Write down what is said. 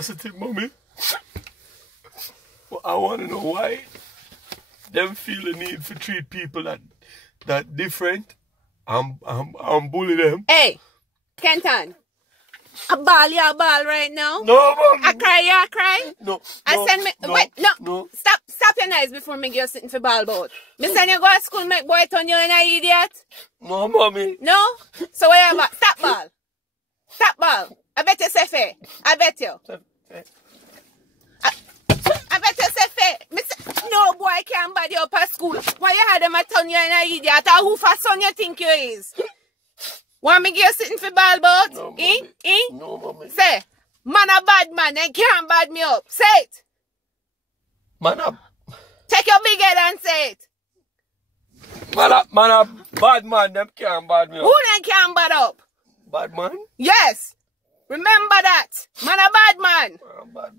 that's the thing, mommy. Well, I want to know why them feel the need to treat people that different. I'm bully them. Hey, Kenton. I ball, you a ball right now? No, mommy. I cry, you a cry? No. I send me. No, wait, no. No. Stop your noise before me get sitting for ball boat. Me send you go to school, make boy turn you in an idiot. No, mommy. No? So where you at? Stop ball. Stop ball. I bet you say fair. I bet you. I bet you say fair. No boy can't bad you up at school. Why you had them a turn you in an idiot? Or who for son you think you is? Want me get sitting for ball boat? No, mommy. No, mommy. Say, man a bad man, they can't bad me up. Say it. Man up. Take your big head and say it. Man a bad man, them can't bad me up. Who they can't bad up? Bad man? Yes. Remember that. Man a bad man. Bad